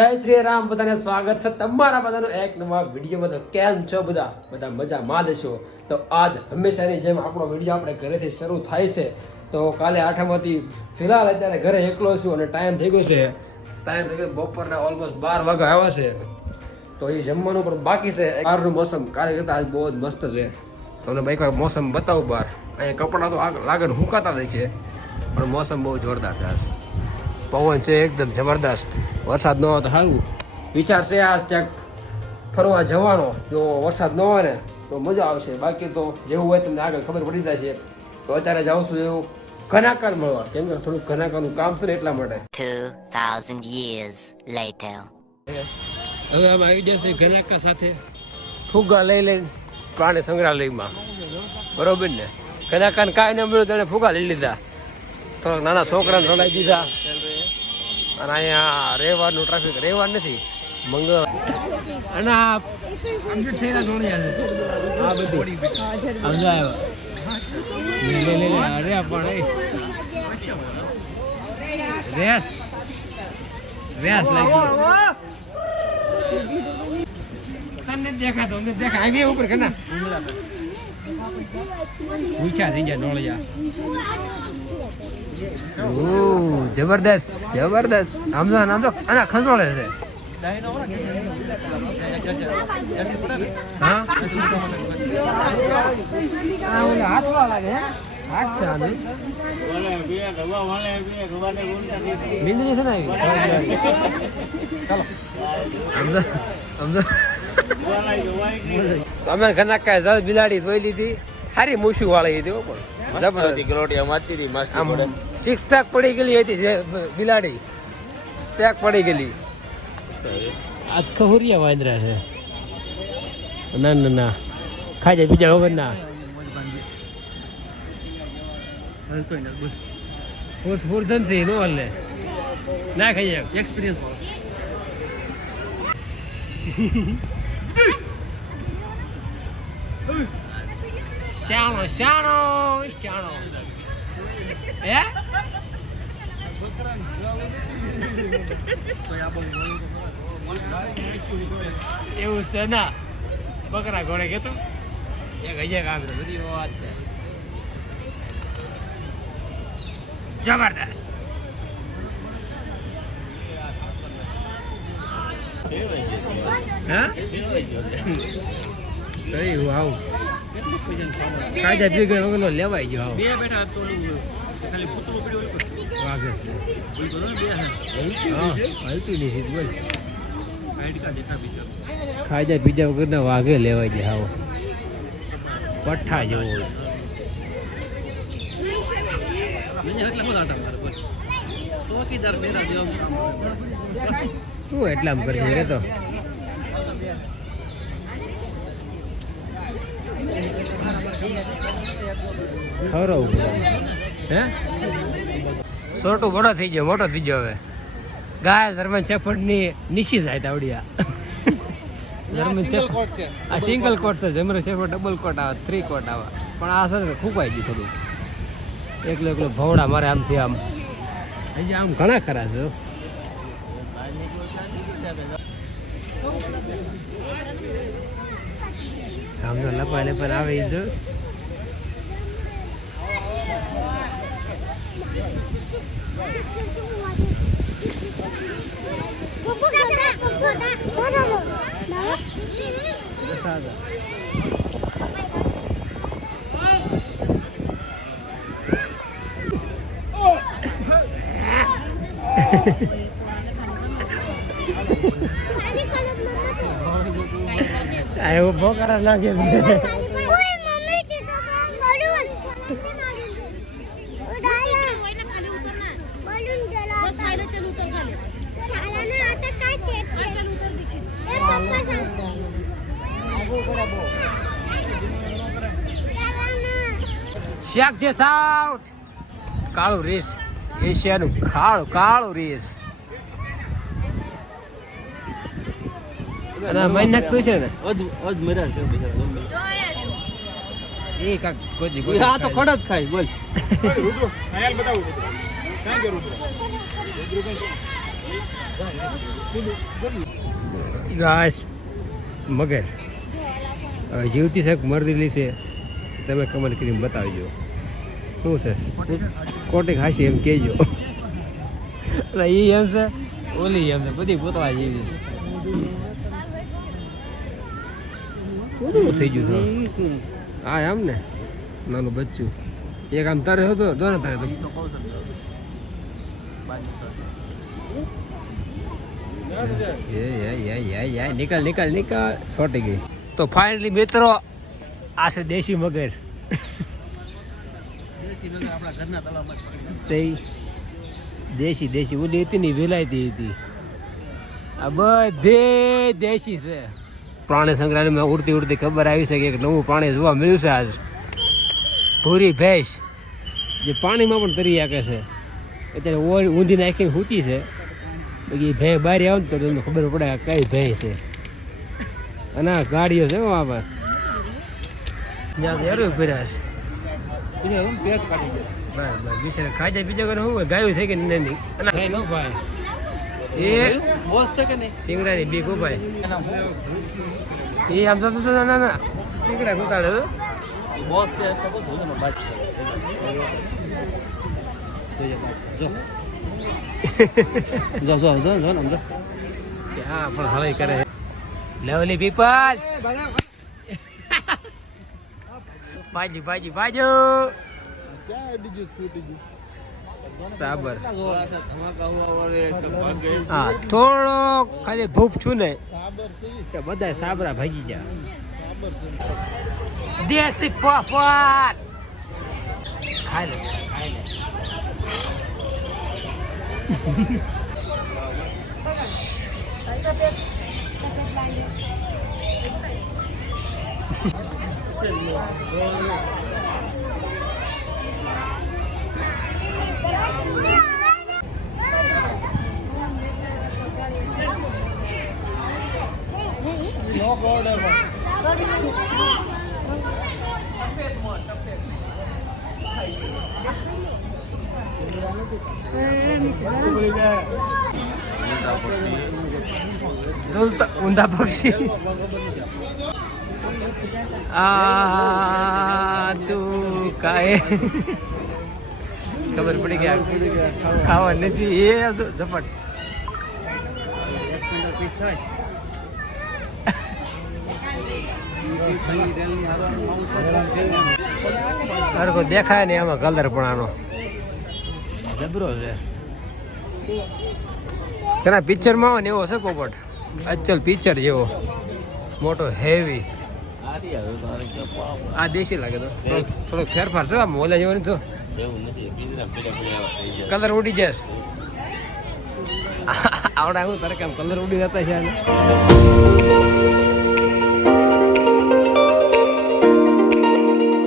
જય શ્રી રામ બધાને સ્વાગત છે તમારા બધાનું એક નવા વિડીયોમાં. તો કેમ છો બધા? બધા મજામાં દેશો તો આજ હંમેશાની જેમ આપણો વીડિયો આપણે ઘરેથી શરૂ થાય છે. તો કાલે આઠમથી ફિલહાલ અત્યારે ઘરે એકલો છું અને ટાઈમ થઈ ગયો છે. ટાઈમ થઈ ગયો બપોરના ઓલમોસ્ટ બાર વાગ્યા આવ્યા છે. તો એ જમવાનું પણ બાકી છે. બહારનું મોસમ કાલે કરતાં આજ બહુ જ મસ્ત છે. તમને બાઈક મોસમ બતાવું બહાર. અહીંયા કપડાં તો આગ- લાગે ને હુકાતા જાય છે. પણ મોસમ બહુ જોરદાર છે આજ. પવન છે એકદમ જબરદસ્ત. વરસાદ ન હોય તો સારું વિચાર છે આ ક્યાંક ફરવા જવાનો. જો વરસાદ ન હોય ને તો મજા આવશે. બાકી તો જેવું હોય તમને આગળ ખબર પડી છે તો અત્યારે જાઉં છું એવું ઘનાકાર મળવા. કેમ કે થોડુંક ઘનાકારનું કામ છે ને એટલા માટે. 2,000 years later. હવે આમાં આવી જશે ઘનાકા સાથે. ફુગ્ગા લઈ લઈને પ્રાણી સંગ્રહાલયમાં. બરોબર ને? ઘનાકાને કાંઈ ન મળ્યું તેને ફુગ્ગા લઈ લીધા. થોડાક નાના છોકરાને રડાઈ દીધા. અને અહીંયા રવિવારનું ટ્રાફિક રવિવાર નથી. મંગળ. અને આ આ બધી લે લે અરે પણ રેસ. રેસ લાગી દેખાતો દેખા આવી ઉપર કના પૂછા થઈ ગયા નોળિયા ઓહ, જબરદસ્ત જબરદસ્ત. આમ તો આમ તો આના ખંજોળે છે. હાથ છે ને ચાલો. અમે ઘણા કાંઈ જળ બિલાડી જોઈ લીધી. સારી મૂછું વાળી હતી હો હતી જબરદસ્ત. આમ સિક્સ પેક પડી ગયેલી હતી જે બિલાડી. પેક પડી ગયેલી. આ ખહુરિયા વાંદરા છે. ના ના ના. ખાઈ જાય બીજા વગર ના. ફૂરધન છે નો હાલે. ના ખાઈ જાય એક્સપિરિયન્સ શાણો શાણો શાણો હે? એવું છે બકરા ઘોડે કેતો? એક હજાર કામ જબરદસ્ત. હા? સહી વાવ કાયદા ભેગા વગરનો લેવાઈ ગયો બે બેઠા તો ખાલી પૂતળું પડ્યો ઓલું વાગે. ઓલું કરો ને બે હા. હાલતું નહીં બોલ. ખાજા બીજા. વગરના વાઘે લેવાય જાય આવો. પઠ્ઠા જેવો હોય. શું એટલા આમ કરશે? રે તો પડે. હે? છોટું મોટો થઈ ગયો મોટો થઈ ગયો હવે. ગાય જર્મન શેફર્ડની નિશી જાય તાવડિયા ધર્મન શેફર્ડ આ સિંગલ કોટ છે. જર્મન શેફર્ડ ડબલ કોટ આવે થ્રી કોટ આવે. પણ આ સર ખૂપાઈ ગયું થોડું એકલો એકલો ભવડા મારે આમથી આમ. હજી આમ ઘણા ખરા છે હો. આમ તો લપાઈ લપાઈ આવે જો. જો આ એવો બહુ કરાર લાગે શેક ધીસ આઉટ કાળું રીસ. એશિયાનું કાળું કાળું રેસ. અને આ મારી છે ને? અધ અધ મેરા છે બિચારા એ કાક ગોજી ગમે. આ તો ખડ જ ખાય બોલ. ઘાસ મગર. જીવતી શાક મરદેલી છે. તમે કમેન્ટ કરીને બતાવજો. શું છે? કોટી ખાસી એમ કહેજો. એટલે એ એમ છે ઓલી એમ છે બધી ગોતવા જેવી છે. પૂરું થઈ ગયું હા એમ ને? નાનું બચ્ચું. એક આમ તારે હતો જો ને તારે નીકળ નીકળ નીકળ. છોટી ગઈ. તો ફાઇનલી મિત્રો, આ છે દેશી મગર. દેશી દેશી. ઓલી હતી ને, વિલાયતી હતી. આ બધે દેશી છે. પ્રાણી સંગ્રહાલયમાં ઉડતી ઉડતી ખબર આવી છે કે એક નવું પ્રાણી જોવા મળ્યું છે આજ. ભૂરી ભેંસ, જે પાણીમાં પણ તરી આકે છે. અત્યારે ઓળ ઊંધી નાખીને સૂતી છે. બાકી ભેં બહાર આવે તો તમને ખબર પડે કઈ ભેં છે. અને ગાડીઓ છે હો આમાં. ત્યાં છે. બીજા હું પેટ. બસ બસ ખાઈ જાય બીજા શું હોય ગાયું થઈ કે નહીં? અને ભાઈ એ બોસ છે કે નહીં? સિંગડાની બીક ભાઈ. એ આમ તો તો ના ના સિંગડા કુતાડે તો બોસ છે. એટલે બધું એનો બાદશાહ. જો જો જો જો ને પણ કરે લવલી પીપલ બાજુ સાબર. હા થોડો ખાલી ભૂપ છું ને તો બધા સાબરા ભાગી ગયા. દેશી પોપટ ખાઈ લે ખાઈ લે. ઝૂલતા ઊંધા પક્ષી. આ તું કાય ખબર પડી ગયા ખાવા. નથી. એ ઝપટ. દેખાય ને એમાં કલર પણ આનો જબરો છે. તેના પિક્ચરમાં આવે ને એવો છે પોપટ. અચલ પિક્ચર જેવો. મોટો હેવી આ દેશી લાગે તો. થોડો થોડો ફેરફાર છે આમ ઓલા જેવો તો. કલર ઉડી જશે. આવડા હું તારે કેમ કલર ઉડી જતા છે